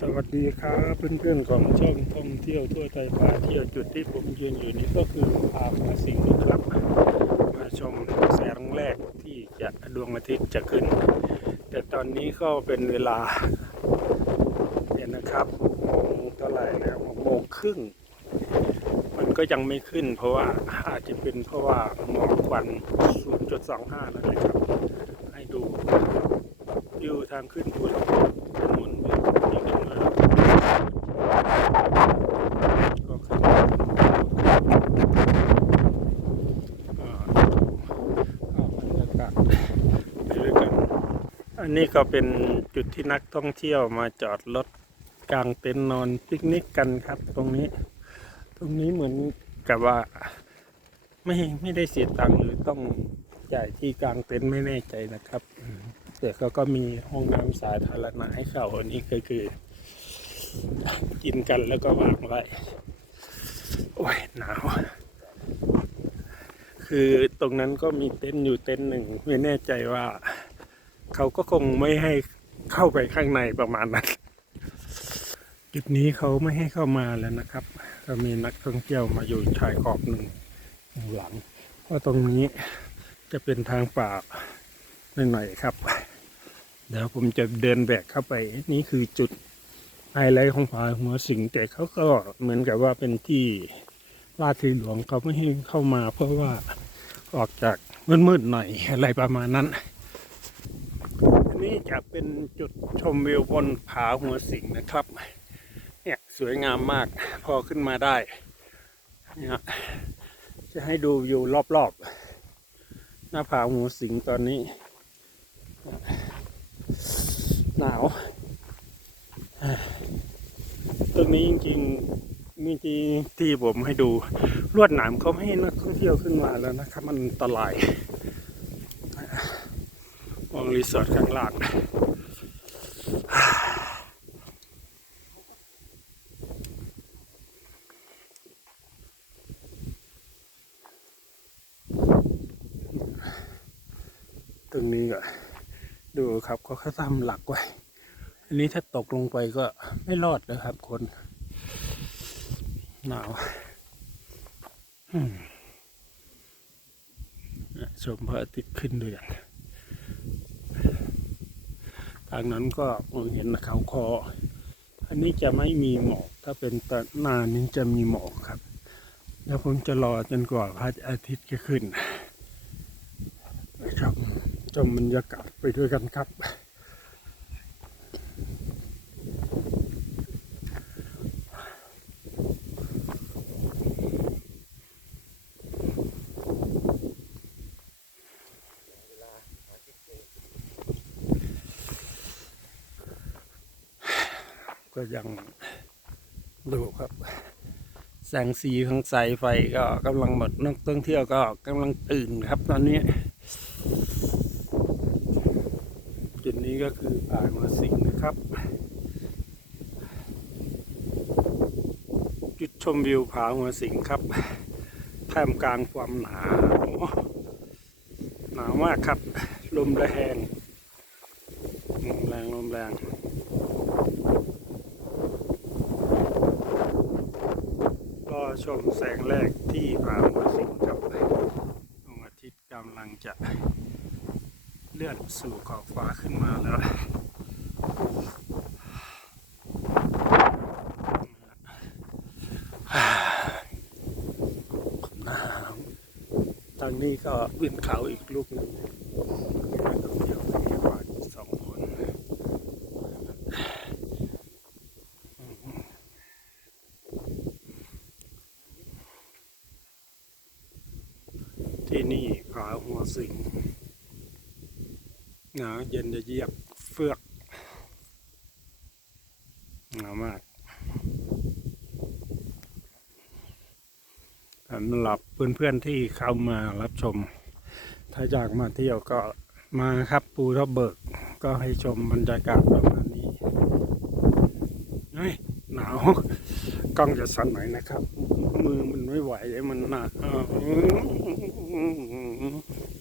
สวัสดีครับเพื่อนๆของช่องท่องเที่ยวทั่วไทยพาเที่ยวจุดที่ผมยืนอยู่นี้ก็คือพามาสิงห์นะครับ มาชมแสงแรกที่จะดวงอาทิตย์จะขึ้น แต่ตอนนี้ก็เป็นเวลาเนี่ยนะครับโมงเท่าไหร่แล้วโมงครึ่ง มันก็ยังไม่ขึ้น เพราะว่าอาจจะเป็นเพราะว่าหมอกควัน 0.25นั่นแหละครับ ให้ดูวิวทางขึ้นบนถนนที่ขึ้นมาก็ขึ้นอ่าเอาบรรยากาศไปด้วยกัน อันนี้ก็เป็นจุดที่นักท่องเที่ยวมาจอดรถกลางเต็นท์นอนปิกนิกกันครับ ตรงนี้ ตรงนี้เหมือนกับว่า ไม่ไม่ได้เสียตังค์หรือต้องจ่ายที่กลางเต็นท์ไม่แน่ใจนะครับแต่เขาก็มีห้องน้ำสาธารณะให้เข้าอันนี้ก็คือ กินกันแล้วก็วางไว้โอ้ยหนาว คือตรงนั้นก็มีเต็นท์อยู่เต็นท์หนึ่งไม่แน่ใจว่า เขาก็คงไม่ให้เข้าไปข้างในประมาณนั้น จุดนี้เขาไม่ให้เข้ามาแล้วนะครับ ก็มีนักท่องเที่ยวมาอยู่ชายขอบหนึ่งหลัง เพราะตรงนี้จะเป็นทางป่าหน่อยๆครับ เดี๋ยวผมจะเดินแบกเข้าไป นี่คือจุดไฮไลท์ของผาหัวสิงแต่เขาก็เหมือนกับว่าเป็นที่ราชทีหลวงเขาไม่ให้เข้ามา เพราะว่าออกจากมืดๆหน่อยอะไรประมาณนั้น นี้จะเป็นจุดชมวิวบนผาหัวสิงนะครับ เนี่ยสวยงามมากพอขึ้นมาได้เนี่ยจะให้ดูวิวรอบๆ หน้าผาหัวสิงตอนนี้ หนาวตรงนี้จริงๆมีที่ที่ผมให้ดูลวดหนามเขาไม่ให้นักท่องเที่ยวขึ้นมาแล้วนะครับ มันอันตราย งรีสอร์ทข้างล่างตรงนี้ก็ดูครับเขาเขาทำหลักไว้ อันนี้ถ้าตกลงไปก็ไม่รอดนะครับคน หนาวชมพระอาทิตย์ขึ้นด้วยกันางนั้นก็มองเห็นเขาคอ อันนี้จะไม่มีหมอก ถ้าเป็นตอนหน้านี้จะมีหมอกครับ แล้วผมจะรอจนกว่าพระอาทิตย์จะขึ้นนะครับชมบรรยากาศไปด้วยกันครับ ก็ยังดูครับ แสงสีของสายไฟก็กำลังหมดนักท่องเที่ยวก็กำลังตื่นครับตอนนี้จุดนี้ก็คือป่าหัวสิงนะครับ จุดชมวิวผาหัวสิงครับท่ามกลางความหนาวหนาวมากครับ ลมแรงลมแรงลมแรง ก็ ชมแสงแรกที่ผาหัวสิงครับดวงอาทิตย์กำลังจะเลื่อนสู่ขอบฟ้าขึ้นมาแล้วนาวทางนี้ก็ขึ้นเขาอีกลูกหนึ่งนักท่องเที่ยวมีกว่าสองคน ที่นี่ผาหัวสิงหนาวเย็นจะเยียบเฟือกหนาวมากสำหรับเพื่อนๆที่เข้ามารับชม ถ้าอยากมาเที่ยวก็มาครับปูทับเบิก ก็ให้ชมบรรยากาศประมาณนี้เฮ้ยหนาวกล้องจะสั่นหน่อยนะครับ มือมันไม่ไหวมันหนัก Mm-hmm.